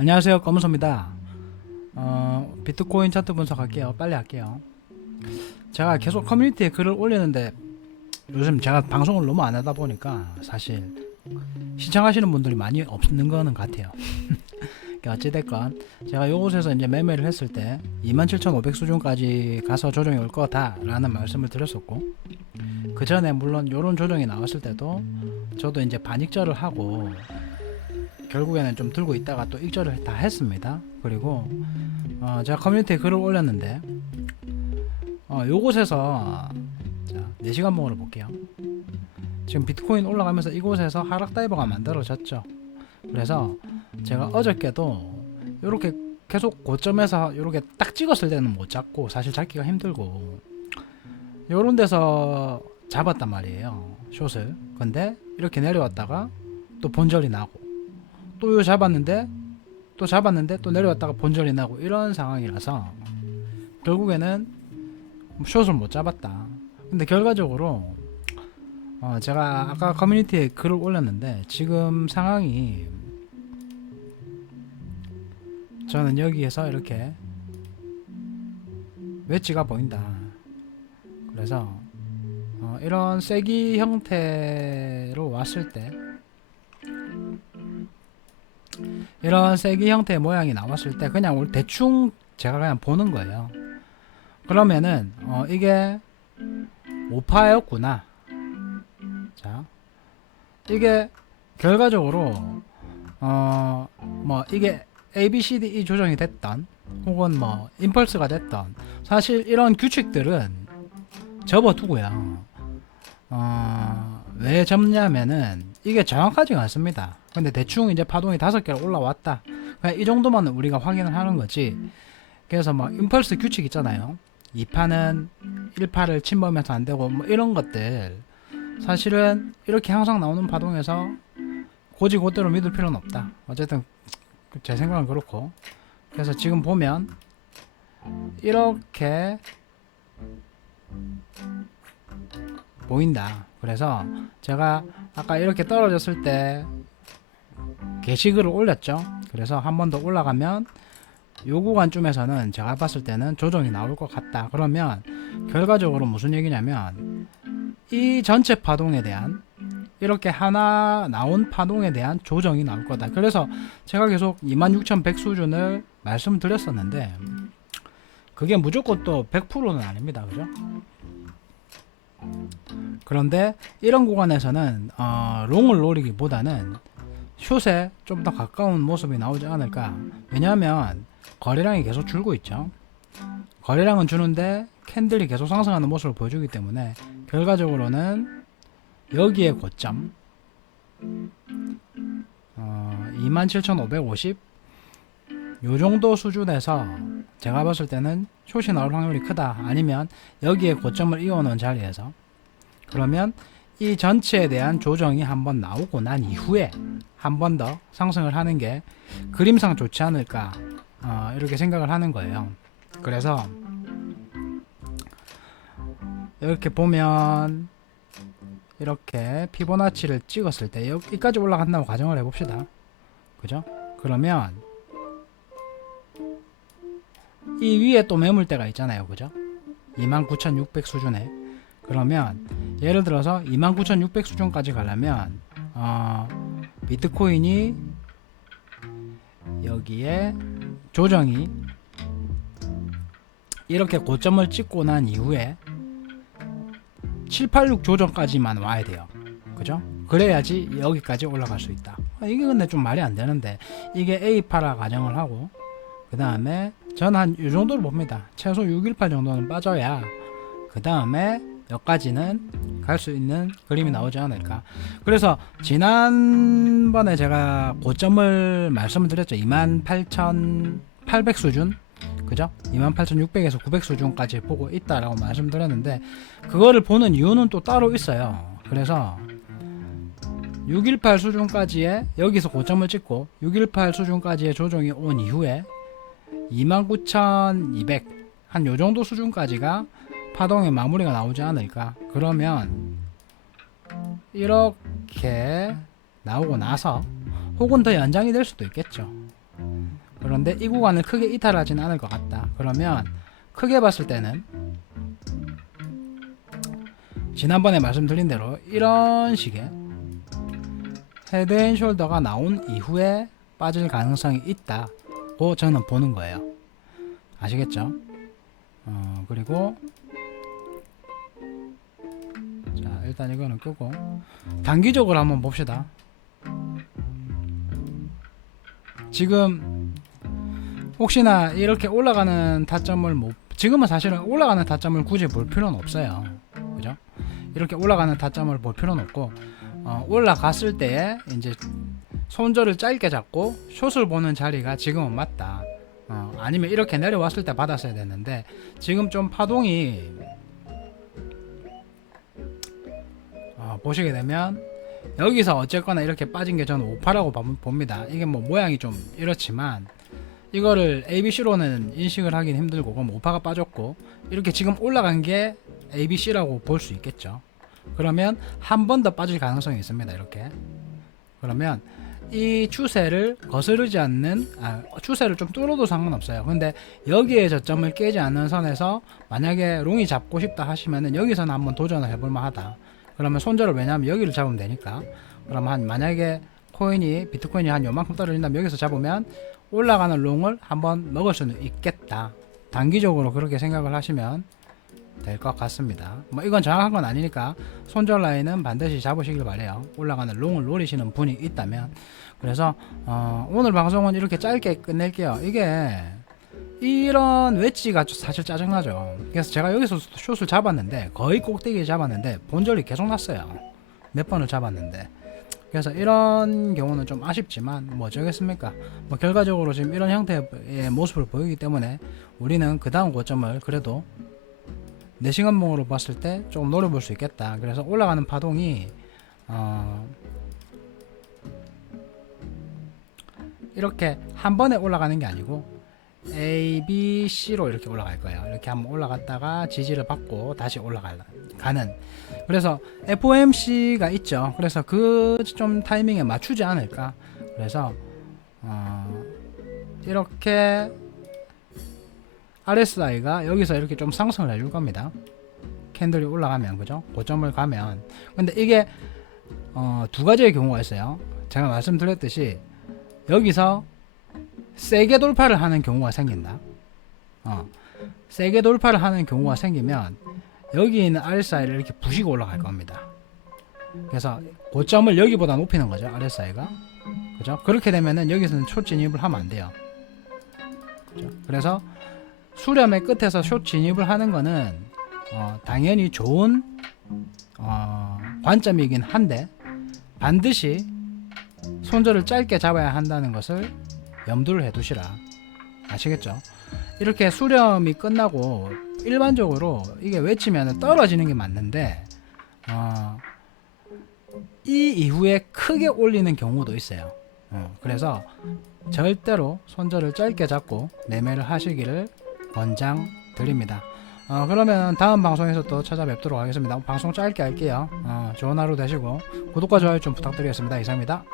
안녕하세요, 검은소입니다. 비트코인 차트 분석할게요. 빨리 할게요. 제가 계속 커뮤니티에 글을 올리는데 요즘 제가 방송을 너무 안 하다 보니까 사실 시청하시는 분들이 많이 없는 거는 같아요. 어찌됐건 제가 요곳에서 이제 매매를 했을 때 27,500 수준까지 가서 조정이 올 거다 라는 말씀을 드렸었고, 그 전에 물론 요런 조정이 나왔을 때도 저도 이제 반익절을 하고 결국에는 좀 들고 있다가 또 익절을 다 했습니다. 그리고 제가 커뮤니티에 글을 올렸는데 요곳에서 자, 4시간 봉으로 볼게요. 지금 비트코인 올라가면서 이곳에서 하락 다이버가 만들어졌죠. 그래서 제가 어저께도 이렇게 계속 고점에서 이렇게 딱 찍었을 때는 못 잡고 사실 잡기가 힘들고 요런 데서 잡았단 말이에요, 숏을. 근데 이렇게 내려왔다가 또 본절이 나고 또 요 잡았는데 또 내려왔다가 본절이 나고 이런 상황이라서 결국에는 숏을 못 잡았다. 근데 결과적으로 제가 아까 커뮤니티에 글을 올렸는데 지금 상황이 저는 여기에서 이렇게 웨지가 보인다. 그래서 이런 세기 형태로 왔을 때 이런 세기 형태의 모양이 나왔을 때 그냥 대충 제가 그냥 보는 거예요. 그러면은 이게 5파였구나. 자, 이게 결과적으로 뭐 이게 ABCDE 조정이 됐던 혹은 뭐 임펄스가 됐던 사실 이런 규칙들은 접어두고요. 왜 접냐면은 이게 정확하지가 않습니다. 근데 대충 이제 파동이 5개로 올라왔다, 그냥 이 정도만 우리가 확인을 하는 거지. 그래서 뭐 임펄스 규칙 있잖아요. 2파는 1파를 침범해서 안 되고 뭐 이런 것들 사실은 이렇게 항상 나오는 파동에서 고지 곧대로 믿을 필요는 없다. 어쨌든 제 생각은 그렇고, 그래서 지금 보면 이렇게 보인다. 그래서 제가 아까 이렇게 떨어졌을 때 게시글을 올렸죠. 그래서 한 번 더 올라가면 요 구간쯤에서는 제가 봤을 때는 조정이 나올 것 같다. 그러면 결과적으로 무슨 얘기냐면 이 전체 파동에 대한 이렇게 하나 나온 파동에 대한 조정이 나올 거다. 그래서 제가 계속 26,100 수준을 말씀드렸었는데 그게 무조건 또 100%는 아닙니다. 그죠? 그런데 이런 구간에서는 롱을 노리기보다는 숏에 좀 더 가까운 모습이 나오지 않을까. 왜냐하면 거래량이 계속 줄고 있죠. 거래량은 주는데 캔들이 계속 상승하는 모습을 보여주기 때문에 결과적으로는 여기에 고점 27,550 요정도 수준에서 제가 봤을 때는 숏이 나올 확률이 크다. 아니면 여기에 고점을 이어놓은 자리에서, 그러면 이 전체에 대한 조정이 한번 나오고 난 이후에 한 번 더 상승을 하는 게 그림상 좋지 않을까, 이렇게 생각을 하는 거예요. 그래서 이렇게 보면 이렇게 피보나치를 찍었을 때 여기까지 올라간다고 가정을 해봅시다. 그죠? 그러면 이 위에 또 매물대가 있잖아요. 그죠? 29,600 수준에. 그러면 예를 들어서 29,600 수준까지 가려면 비트코인이 여기에 조정이 이렇게 고점을 찍고 난 이후에 786 조정까지만 와야 돼요. 그죠? 그래야지 여기까지 올라갈 수 있다. 이게 근데 좀 말이 안 되는데, 이게 A파라 가정을 하고 그 다음에 전 한 이 정도로 봅니다. 최소 618 정도는 빠져야 그 다음에 여기까지는 갈 수 있는 그림이 나오지 않을까. 그래서 지난번에 제가 고점을 말씀을 드렸죠. 28,800 수준, 그죠? 28,600에서 900 수준까지 보고 있다라고 말씀드렸는데, 그거를 보는 이유는 또 따로 있어요. 그래서 618 수준까지의 여기서 고점을 찍고 618 수준까지의 조정이 온 이후에 29,200 한 요정도 수준까지가 파동의 마무리가 나오지 않을까. 그러면 이렇게 나오고 나서 혹은 더 연장이 될 수도 있겠죠. 그런데 이 구간을 크게 이탈하지는 않을 것 같다. 그러면 크게 봤을 때는 지난번에 말씀드린 대로 이런 식의 헤드앤숄더가 나온 이후에 빠질 가능성이 있다고 저는 보는 거예요. 아시겠죠? 그리고 자, 일단 이거는 끄고 단기적으로 한번 봅시다. 지금 혹시나 이렇게 올라가는 타점을 지금은 사실은 올라가는 타점을 굳이 볼 필요는 없어요. 그죠? 이렇게 올라가는 타점을 볼 필요는 없고, 올라갔을 때에 이제 손절을 짧게 잡고 숏을 보는 자리가 지금은 맞다. 아니면 이렇게 내려왔을 때 받았어야 됐는데, 지금 좀 파동이 보시게 되면 여기서 어쨌거나 이렇게 빠진 게 저는 5파라고 봅니다. 이게 뭐 모양이 좀 이렇지만 이거를 ABC로는 인식을 하긴 힘들고, 그럼 5파가 빠졌고 이렇게 지금 올라간 게 ABC라고 볼 수 있겠죠. 그러면 한 번 더 빠질 가능성이 있습니다. 이렇게. 그러면 이 추세를 거스르지 않는, 추세를 좀 뚫어도 상관없어요. 근데 여기에 저점을 깨지 않는 선에서 만약에 롱이 잡고 싶다 하시면은 여기서는 한번 도전을 해볼 만하다. 그러면 손절을, 왜냐하면 여기를 잡으면 되니까. 그러면 만약에 비트코인이 한 요만큼 떨어진다면 여기서 잡으면 올라가는 롱을 한번 먹을 수는 있겠다. 단기적으로 그렇게 생각을 하시면 될 것 같습니다. 뭐 이건 정확한 건 아니니까 손절 라인은 반드시 잡으시길 바래요. 올라가는 롱을 노리시는 분이 있다면. 그래서 오늘 방송은 이렇게 짧게 끝낼게요. 이게 이런 웨지가 사실 짜증나죠. 그래서 제가 여기서 숏을 잡았는데, 거의 꼭대기에 잡았는데 본절이 계속 났어요. 몇 번을 잡았는데. 그래서 이런 경우는 좀 아쉽지만 뭐 어쩌겠습니까. 뭐 결과적으로 지금 이런 형태의 모습을 보이기 때문에 우리는 그 다음 고점을 그래도 4시간봉으로 봤을 때 조금 노려볼 수 있겠다. 그래서 올라가는 파동이 이렇게 한 번에 올라가는 게 아니고 A, B, C로 이렇게 올라갈 거예요. 이렇게 한번 올라갔다가 지지를 받고 다시 올라가는. 그래서 FOMC가 있죠. 그래서 그 좀 타이밍에 맞추지 않을까. 그래서 이렇게 RSI가 여기서 이렇게 좀 상승을 해줄 겁니다. 캔들이 올라가면, 그죠? 고점을 가면. 근데 이게 두 가지의 경우가 있어요. 제가 말씀드렸듯이 여기서 세게 돌파를 하는 경우가 생긴다. 세게 돌파를 하는 경우가 생기면 여기 있는 RSI를 이렇게 부시고 올라갈 겁니다. 그래서 고점을 여기보다 높이는 거죠, RSI가. 그죠? 그렇게 되면은 여기서는 숏 진입을 하면 안 돼요. 그죠? 그래서 수렴의 끝에서 숏 진입을 하는 거는 당연히 좋은 관점이긴 한데, 반드시 손절을 짧게 잡아야 한다는 것을 염두를 해 두시라. 아시겠죠? 이렇게 수렴이 끝나고 일반적으로 이게 외치면 떨어지는 게 맞는데 이 이후에 크게 올리는 경우도 있어요. 그래서 절대로 손절을 짧게 잡고 매매를 하시기를 권장드립니다. 그러면 다음 방송에서 또 찾아뵙도록 하겠습니다. 방송 짧게 할게요. 좋은 하루 되시고 구독과 좋아요 좀 부탁드리겠습니다. 이상입니다.